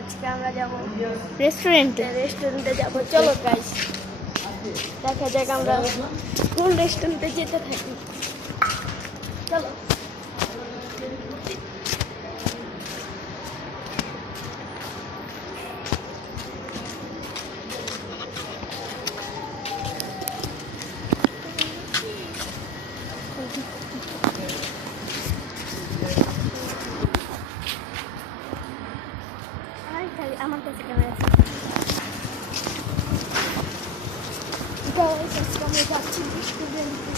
আজকে আমরা যাব রেস্টুরেন্টে যাব। চলো গাইস, দেখা যাক আমরা কোন রেস্টুরেন্টে যেতে থাকি। চলো। আমার কাছে ক্যামেরা আছে। আমরা যাচ্ছি রেস্টুরেন্টে,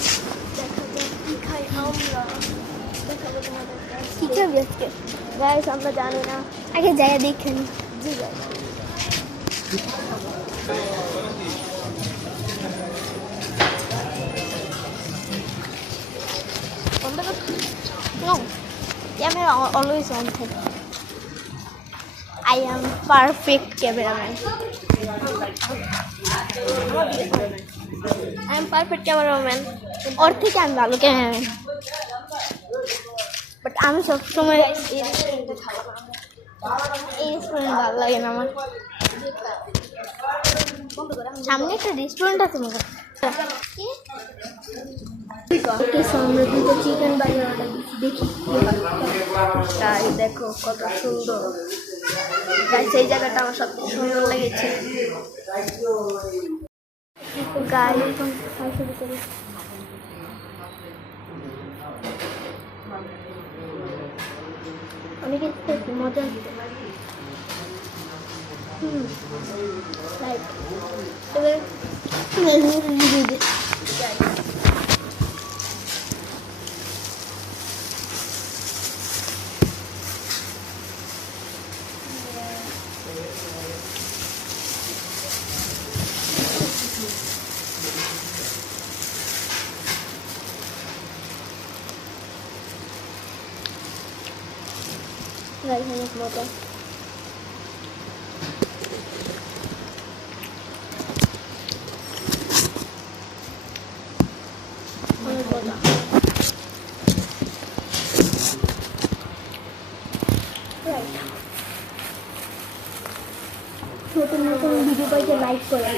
দেখা যাক কী খাই আমরা। দেখাবো তোমাদের কি খাবি আজকে? গাইস আমরা জানি না, আগে জায়গা দেখে নি। জি guys. No, camera always on থাকে. I am perfect cameraman. I am perfect cameraman. ওর থেকে আমি ভালো ক্যামেরাম্যান, বাট আমি সবসময় এই রেস্টুরেন্টে খাবো না আমরা। এই রেস্টুরেন্ট ভালো লাগে না আমার। সামনে একটা রেস্টুরেন্ট আছে মনে হয়। আমরা দুটো চিকেন বার্গার অর্ডার দিচ্ছি, দেখি তাই দেখো কত সুন্দর। তাই সেই জায়গাটা আমার সবচেয়ে সুন্দর লেগেছে। গাই আমি কিন্তু মজা লাইক এবার অনেক মজা। অনেক মজা। নতুন নতুন ভিডিও পাইতে লাইক করে।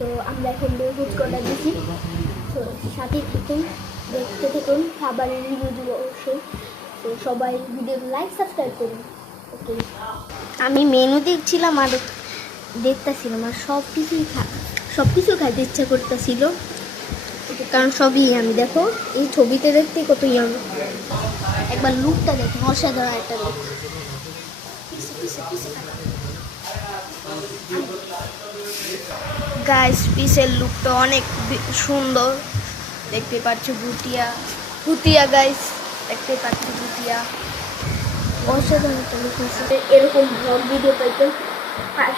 তো আমরা এখন ফুড কর্নার দিচ্ছি, তো সাথে থাকুন, দেখতে থাকুন, খাবারের রিভিউ দেবো অবশ্যই। তো সবাই ভিডিও লাইক সাবস্ক্রাইব করুন। ওকে, আমি মেনু দেখছিলাম আর দেখতেছিলাম আর সব কিছু খাইতে ইচ্ছা করতেছিল, কারণ সবই আমি দেখো এই ছবিতে দেখতে কত ইয়াম। একবার লুকটা দেখুন, অসাধারণ একটা লুক। গাইস পিসের লুকটা অনেক সুন্দর, দেখতে পাচ্ছ। ভুতিয়া গাইস, দেখতে পাচ্ছ ভুতিয়া। অসাধারণ একটা লুক হয়েছে। এরকম ব্লগ ভিডিও পাইতে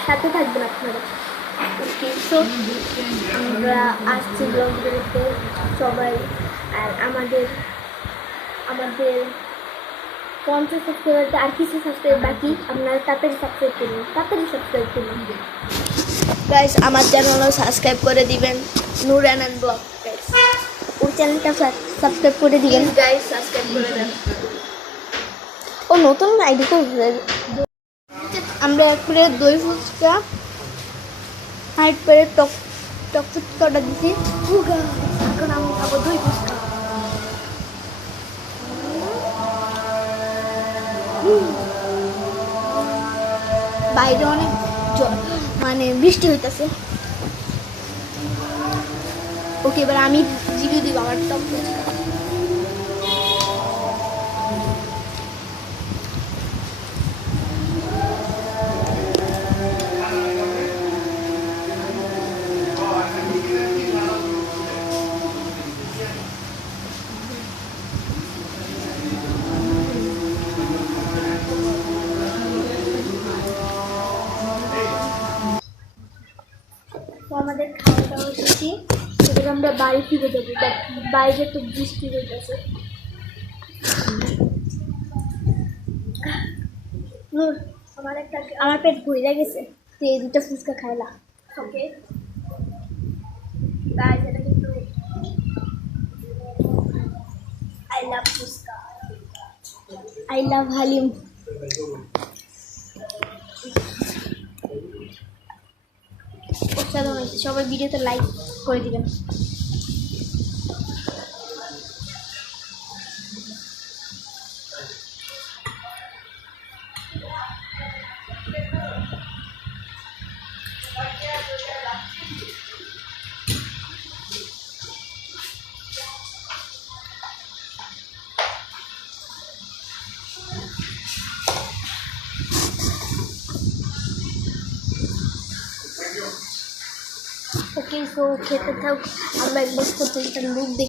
সাথে থাকবেন আপনারা। সো আমরা আসছি ব্লগ ভিডিওতে সবাই, আর আমাদের 50 সাবস্ক্রাইবারতে আর কিছু সাবস্ক্রাইব বাকি, আপনারা তাড়াতাড়ি সাবস্ক্রাইব করুন, গাইস আমার চ্যানেলও সাবস্ক্রাইব করে দিবেন, নূর আনন্দ ব্লগ গাইস, ওর চ্যানেলটা সাবস্ক্রাইব করে দিবেন গাইস সাবস্ক্রাইব করে দেন। ও নতুন আইডি তো আমরা এক প্লেট দই ফুচকা হাইট প্লেট টক ফুচকা অর্ডার দিছি। এখন আমি খাবো দই ফুচকা। বাইরে অনেক মানে বৃষ্টি হইতাছে। ওকে এবার আমি রিভিউ দিব আমার টক ফুচকা। তো আমাদের খাওয়া দাওয়া শেষে এবার আমরা বাড়ি ফিরে যাবো, বাট বাইরে তো বৃষ্টি হয়ে গেছে। নূর, আমার পেট ভরে গেছে, তো এই দুটো ফুচকা খাইলা। ওকে গাইস, এটা কিন্তু I love phuchka. I love haleem. অসাধারণ হয়েছে, সবাই ভিডিওতে লাইক করে দিবেন। ওকে, সো খেতে থাক, আমরা একবার প্রত্যেকটা লুক